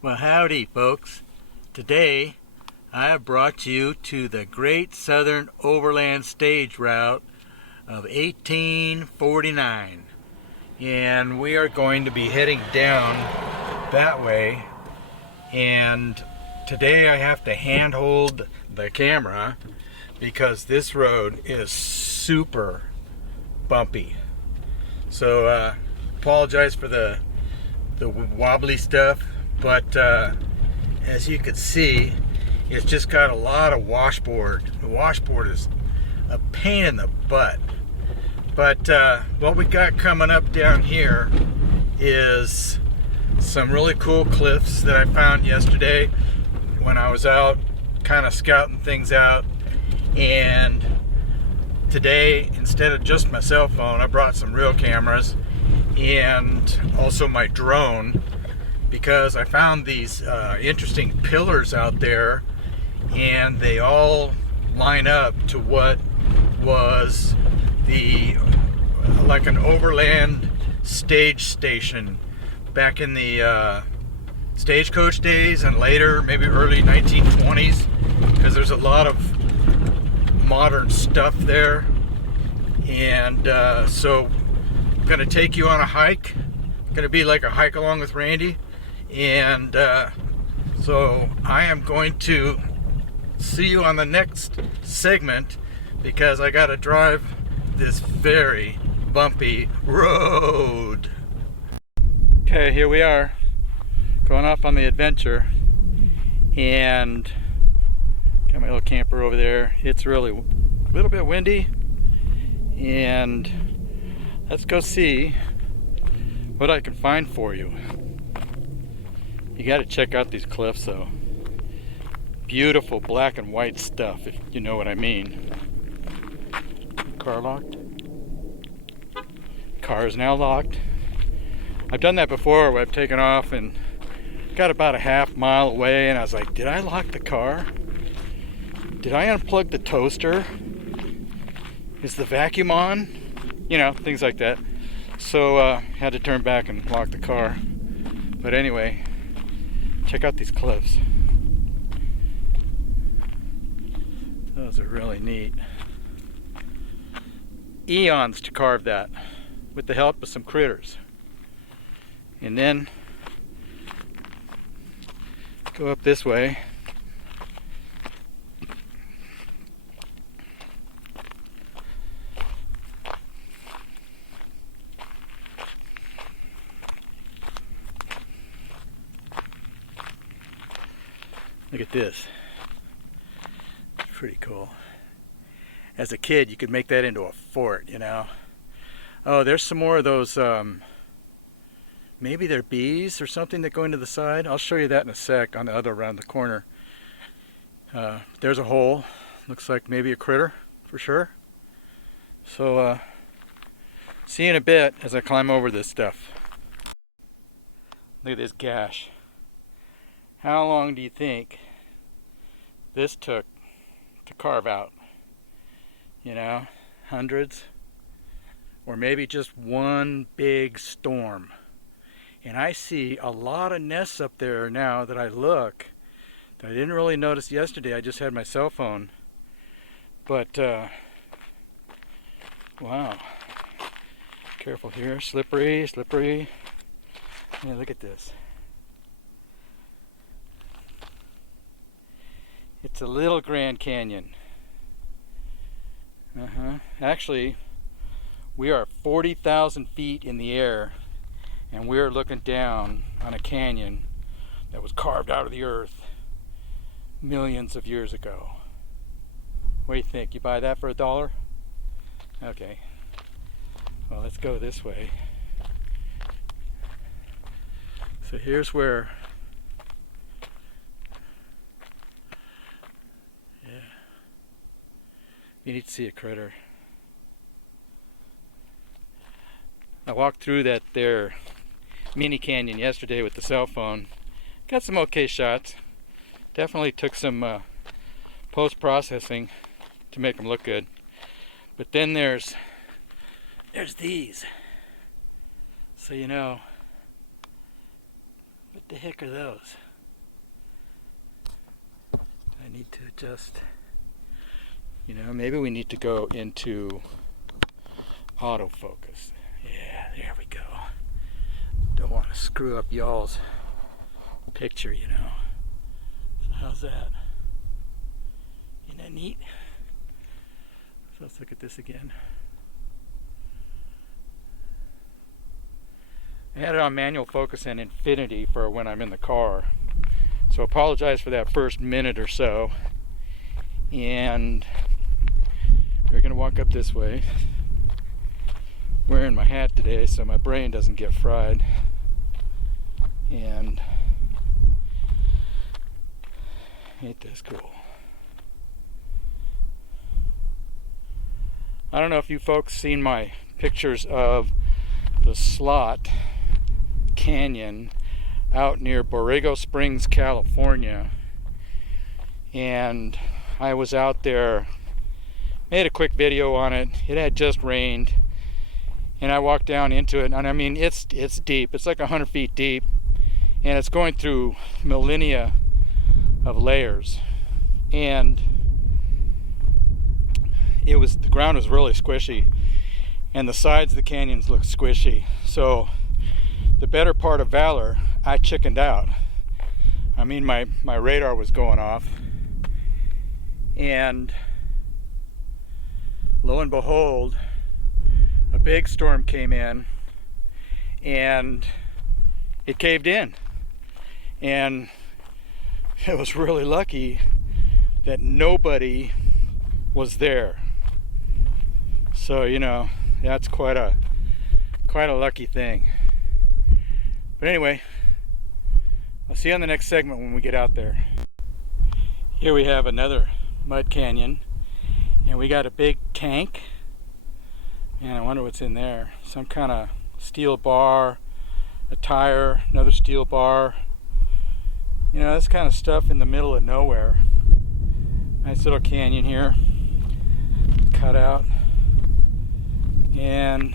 Well, howdy, folks. Today, I have brought you to the Great Southern Overland Stage Route of 1849. And we are going to be heading down that way. And today I have to handhold the camera because this road is super bumpy. So, apologize for the wobbly stuff. But as you can see, it's just got a lot of washboard. The washboard is a pain in the butt. But what we got coming up down here is some really cool cliffs that I found yesterday when I was out kind of scouting things out. And today, instead of just my cell phone, I brought some real cameras and also my drone, because I found these interesting pillars out there, and they all line up to what was like an overland stage station back in the stagecoach days and later, maybe early 1920s, because there's a lot of modern stuff there. And so I'm gonna take you on a hike. It's gonna be like a hike along with Randy. And so I am going to see you on the next segment because I gotta drive this very bumpy road. Okay, here we are going off on the adventure, and got my little camper over there. It's really a little bit windy, and let's go see what I can find for you. You got to check out these cliffs though. Beautiful black and white stuff, if you know what I mean. Car locked? Car is now locked. I've done that before where I've taken off and got about a half mile away and I was like, did I lock the car? Did I unplug the toaster? Is the vacuum on? You know, things like that. So had to turn back and lock the car. But anyway, check out these cliffs. Those are really neat. Eons to carve that with the help of some critters. And then go up this way. Look at this. It's pretty cool. As a kid, you could make that into a fort, you know. Oh, there's some more of those, maybe they're bees or something that go into the side. I'll show you that in a sec on the other around the corner. There's a hole. Looks like maybe a critter, for sure. So, see you in a bit as I climb over this stuff. Look at this gash. How long do you think this took to carve out? You know, hundreds? Or maybe just one big storm. And I see a lot of nests up there now that I look that I didn't really notice yesterday. I just had my cell phone. But, wow. Careful here, slippery, slippery. Yeah, look at this. It's a little Grand Canyon. Actually, we are 40,000 feet in the air, and we are looking down on a canyon that was carved out of the earth millions of years ago. What do you think? You buy that for $1? Okay. Well, let's go this way. So here's where, you need to see a critter. I walked through that there mini canyon yesterday with the cell phone. Got some okay shots. Definitely took some post-processing to make them look good. But then there's these. So you know, what the heck are those? I need to adjust. You know, maybe we need to go into autofocus. Yeah, there we go. Don't want to screw up y'all's picture, you know. So how's that? Isn't that neat? So let's look at this again. I had it on manual focus and infinity for when I'm in the car. So apologize for that first minute or so. And we're gonna walk up this way. Wearing my hat today so my brain doesn't get fried. And ain't this cool? I don't know if you folks seen my pictures of the Slot Canyon out near Borrego Springs, California. And I was out there, made a quick video on it. It had just rained. And I walked down into it, and I mean, it's deep. It's like 100 feet deep. And it's going through millennia of layers. And the ground was really squishy. And the sides of the canyons look squishy. So the better part of valor, I chickened out. I mean, my radar was going off. And lo and behold, a big storm came in and it caved in. And it was really lucky that nobody was there. So, you know, that's quite a lucky thing. But anyway, I'll see you on the next segment when we get out there. Here we have another mud canyon, and we got a big tank. And I wonder what's in there. Some kind of steel bar, a tire, another steel bar. You know, this kind of stuff in the middle of nowhere. Nice little canyon here, cut out. And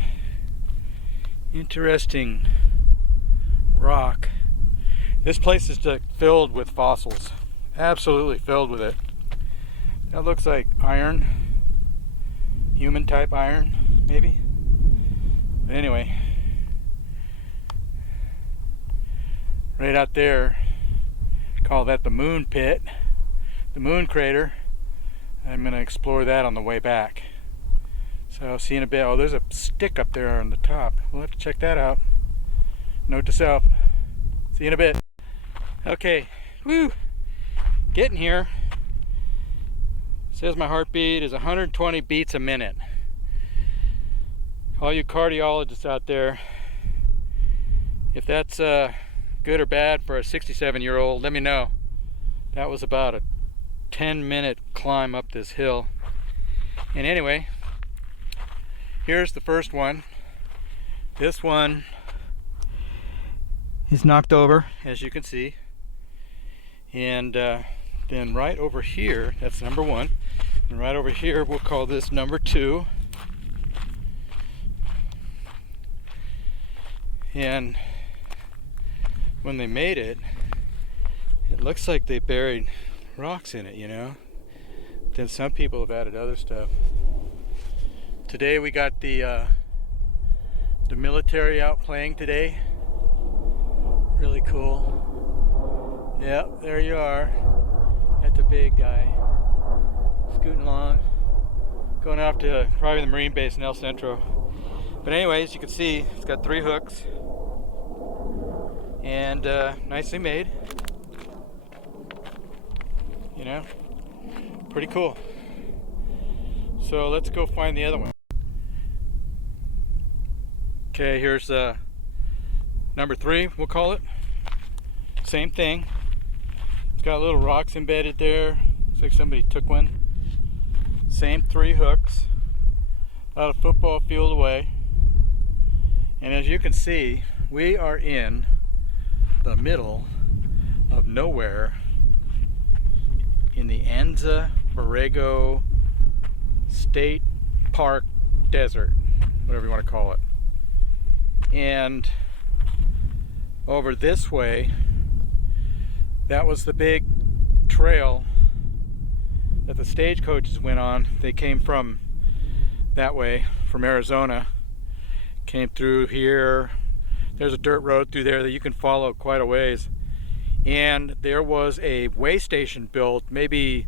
interesting rock. This place is filled with fossils. Absolutely filled with it. That looks like iron. Human type iron, maybe. But anyway, right out there, call that the moon pit, the moon crater. I'm going to explore that on the way back. So I'll see you in a bit. Oh, there's a stick up there on the top. We'll have to check that out. Note to self. See you in a bit. Okay, woo, getting here. Says my heartbeat is 120 beats a minute. All you cardiologists out there, if that's good or bad for a 67-year-old, let me know. That was about a 10-minute climb up this hill. And anyway, here's the first one. This one is knocked over, as you can see. And then right over here, that's number one. And right over here, we'll call this number two. And when they made it, it looks like they buried rocks in it, you know. Then some people have added other stuff. Today we got the military out playing today. Really cool. Yep, there you are. At the big guy. Scooting along. Going off to probably the Marine base in El Centro. But anyways, you can see it's got 3 hooks. And nicely made. You know, pretty cool. So let's go find the other one. Okay, here's number 3, we'll call it. Same thing. It's got little rocks embedded there. Looks like somebody took one. Same 3 hooks. About a football field away. And as you can see, we are in the middle of nowhere in the Anza Borrego State Park Desert, whatever you want to call it. And over this way, that was the big trail that the stagecoaches went on. They came from that way, from Arizona. Came through here. There's a dirt road through there that you can follow quite a ways. And there was a way station built, maybe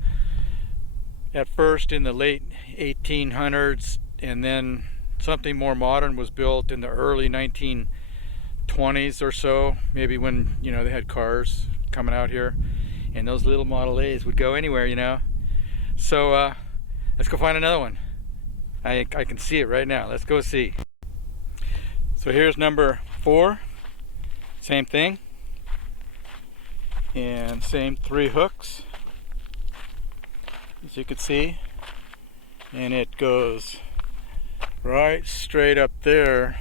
at first in the late 1800s, and then something more modern was built in the early 1920s or so, maybe when, you know, they had cars coming out here, and those little Model A's would go anywhere, you know. So let's go find another one. I can see it right now. Let's go see. So here's number 4, same thing, and same 3 hooks, as you can see, and it goes right straight up. There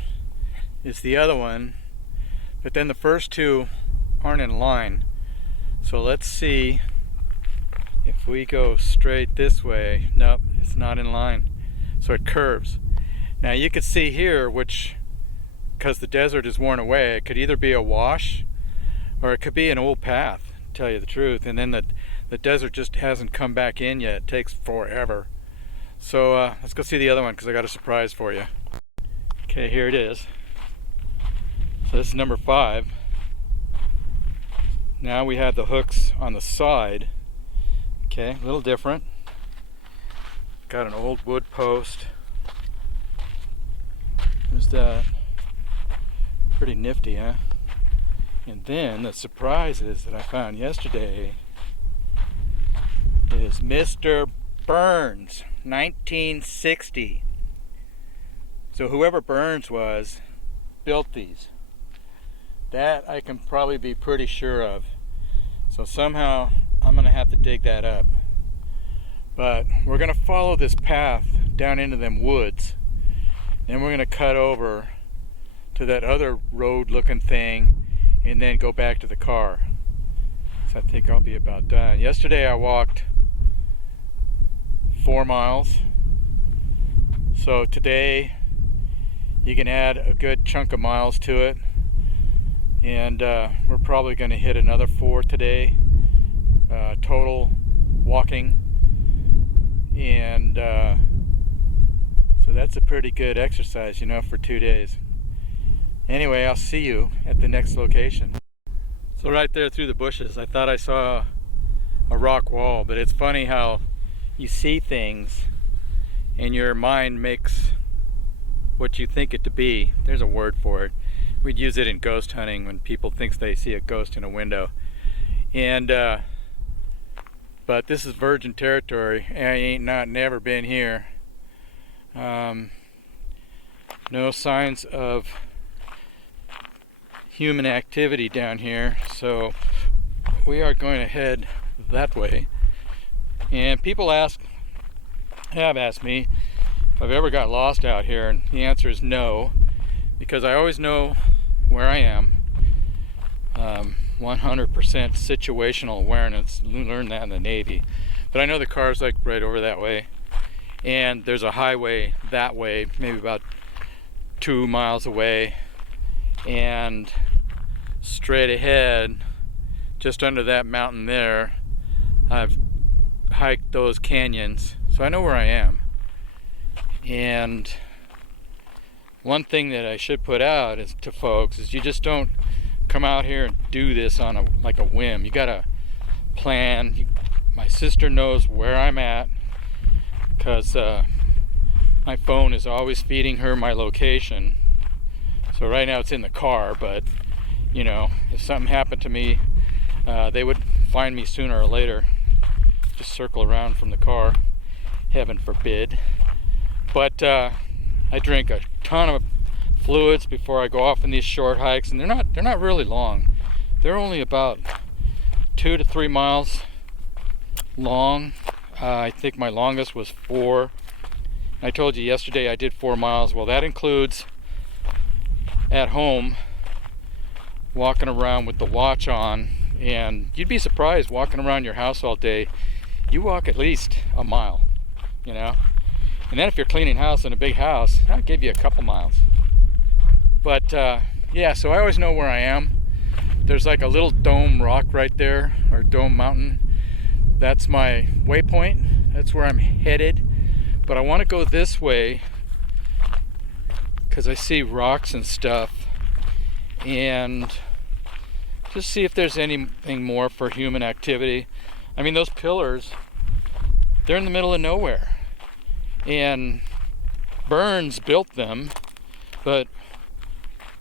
is the other one, but then the first 2 aren't in line. So let's see if we go straight this way. Nope, it's not in line, so it curves. Now you can see here, which, because the desert is worn away, it could either be a wash or it could be an old path, to tell you the truth, and then the desert just hasn't come back in yet. It takes forever. So let's go see the other one, because I got a surprise for you. Okay, here it is. So this is number 5. Now we have the hooks on the side. Okay, a little different. Got an old wood post. There's that. Pretty nifty, huh? And then the surprises that I found yesterday is Mr. Burns, 1960. So whoever Burns was built these. That I can probably be pretty sure of. So somehow I'm gonna have to dig that up. But we're gonna follow this path down into them woods. Then we're gonna cut over to that other road looking thing and then go back to the car. So I think I'll be about done. Yesterday I walked 4 miles. So today you can add a good chunk of miles to it. And we're probably going to hit another 4 today, total walking. And so that's a pretty good exercise, you know, for 2 days. Anyway, I'll see you at the next location. So right there through the bushes, I thought I saw a rock wall, but it's funny how you see things and your mind makes what you think it to be. There's a word for it. We'd use it in ghost hunting when people think they see a ghost in a window. And but this is virgin territory. I ain't never been here. No signs of human activity down here, so we are going to head that way. And people have asked me if I've ever got lost out here, and the answer is no, because I always know where I am. 100% situational awareness. Learned that in the Navy. But I know the car's like right over that way, and there's a highway that way, maybe about 2 miles away, and straight ahead, just under that mountain there, I've hiked those canyons, so I know where I am. And one thing that I should put out is to folks is you just don't come out here and do this on a whim. You gotta plan. My sister knows where I'm at, because my phone is always feeding her my location. So right now it's in the car, but you know, if something happened to me, they would find me sooner or later. Just circle around from the car, heaven forbid. But I drink a ton of fluids before I go off on these short hikes, and they're not really long. They're only about 2 to 3 miles long. I think my longest was 4. I told you yesterday I did 4 miles. Well, that includes at home walking around with the watch on, and you'd be surprised walking around your house all day. You walk at least a mile, you know. And then if you're cleaning house in a big house, I'll give you a couple miles. But yeah, so I always know where I am. There's like a little dome rock right there, or dome mountain, That's my waypoint. That's where I'm headed. But I want to go this way because I see rocks and stuff, and just see if there's anything more for human activity. I mean, those pillars, they're in the middle of nowhere, and Burns built them, but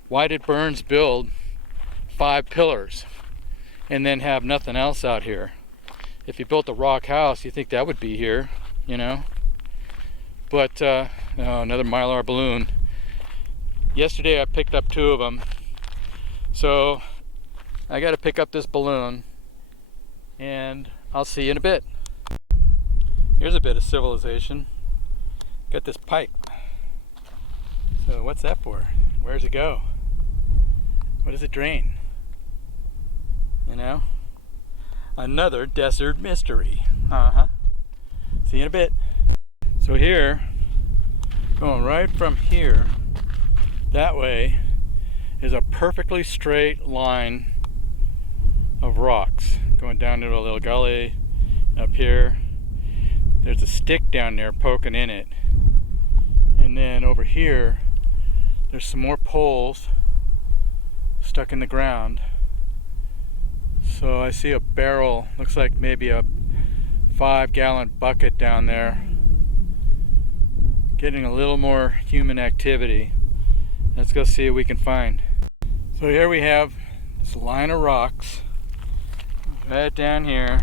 why did Burns build 5 pillars and then have nothing else out here? If he built a rock house, you think that would be here, you know? But oh, another Mylar balloon. Yesterday I picked up 2 of them, so I got to pick up this balloon, and I'll see you in a bit. Here's a bit of civilization. Got this pipe. So what's that for? Where does it go? What does it drain? You know? Another desert mystery. See you in a bit. So here, going right from here, that way, is a perfectly straight line of rocks going down into a little gully. Up here, there's a stick down there poking in it. And then over here, there's some more poles stuck in the ground. So I see a barrel, looks like maybe a 5-gallon bucket down there. Getting a little more human activity. Let's go see what we can find. So here we have this line of rocks. Right down here.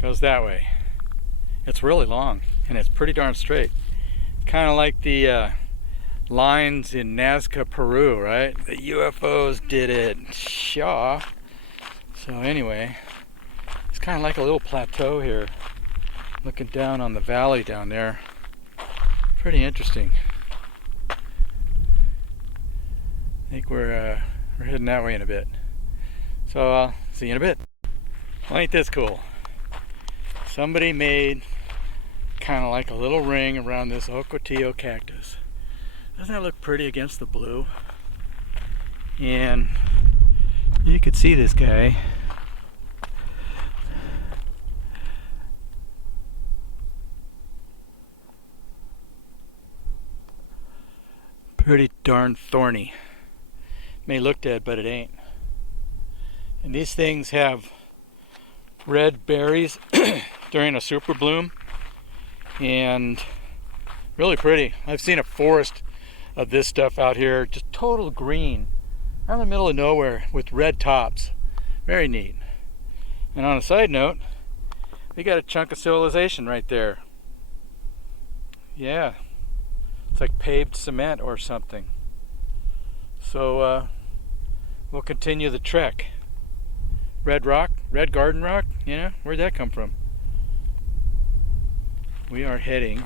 Goes that way. It's really long and it's pretty darn straight. Kind of like the lines in Nazca, Peru, right? The UFOs did it. Shaw. So anyway, it's kind of like a little plateau here. Looking down on the valley down there. Pretty interesting. I think we're heading that way in a bit. So I'll see you in a bit. Well, ain't this cool? Somebody made kind of like a little ring around this ocotillo cactus. Doesn't that look pretty against the blue? And you could see this guy. Pretty darn thorny. May look dead, but it ain't. And these things have red berries during a super bloom, and really pretty. I've seen a forest of this stuff out here, just total green, out in the middle of nowhere with red tops. Very neat. And on a side note, we got a chunk of civilization right there. Yeah, it's like paved cement or something. So we'll continue the trek. Red rock, red garden rock, you know, where'd that come from? We are heading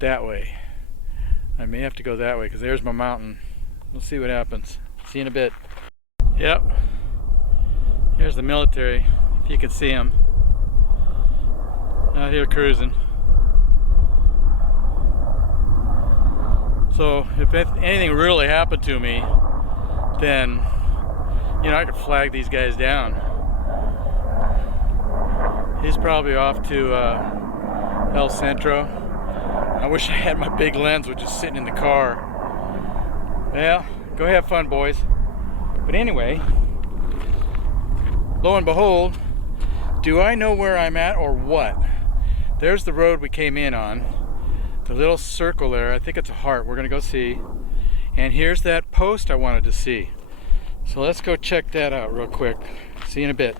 that way. I may have to go that way because there's my mountain. We'll see what happens. See you in a bit. Yep. Here's the military, if you can see them. Out here cruising. So if anything really happened to me, then, you know, I could flag these guys down. He's probably off to El Centro. I wish I had my big lens, which is sitting in the car. Well, go have fun, boys. But anyway, lo and behold, do I know where I'm at or what? There's the road we came in on. The little circle there, I think it's a heart. We're gonna go see. And here's that post I wanted to see. So let's go check that out real quick. See you in a bit.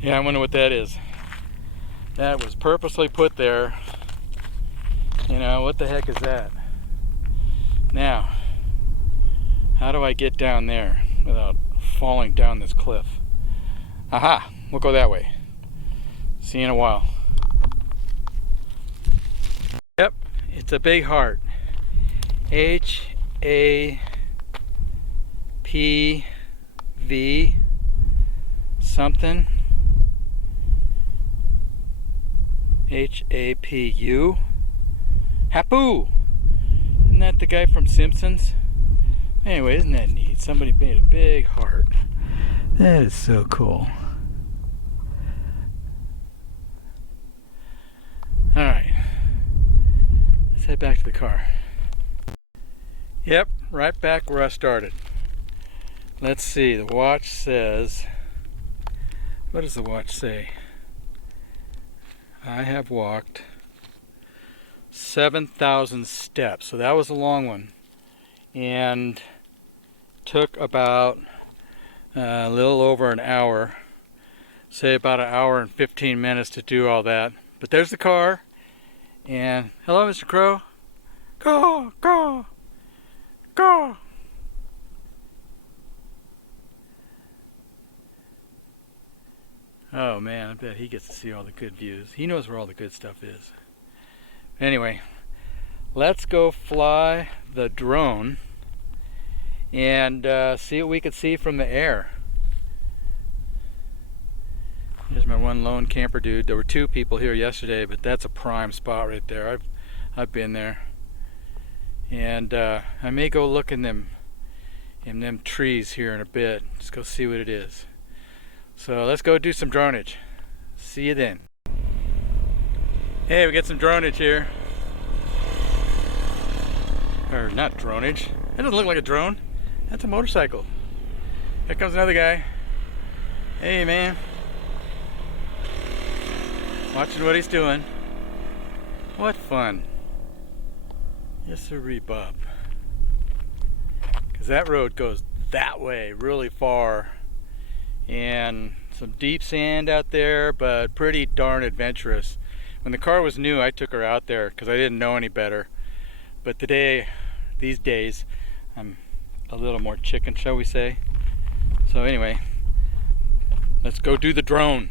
Yeah, I wonder what that is. That was purposely put there. You know, what the heck is that? Now, how do I get down there without falling down this cliff? Aha, we'll go that way. See you in a while. Yep, it's a big heart. HAPV something. HAPU. Hapu! Isn't that the guy from Simpsons? Anyway, isn't that neat? Somebody made a big heart. That is so cool. Let's head back to the car. Yep, right back where I started. Let's see, the watch says, what does the watch say? I have walked 7,000 steps, so that was a long one, and took about a little over an hour, say about an hour and 15 minutes to do all that. But there's the car, and hello, Mr. Crow. Go, go, go. Oh man, I bet he gets to see all the good views. He knows where all the good stuff is. Anyway, let's go fly the drone and see what we could see from the air. Here's my one lone camper dude. There were two people here yesterday, but that's a prime spot right there. I've been there, and I may go look in them trees here in a bit. Just go see what it is. So let's go do some dronage. See you then. Hey, we got some dronage here. Or not dronage. That doesn't look like a drone. That's a motorcycle. Here comes another guy. Hey man. Watching what he's doing. What fun. Yes sirree, Bob. Because that road goes that way really far. And some deep sand out there, but pretty darn adventurous. When the car was new, I took her out there because I didn't know any better. But these days, I'm a little more chicken, shall we say. So anyway, let's go do the drone.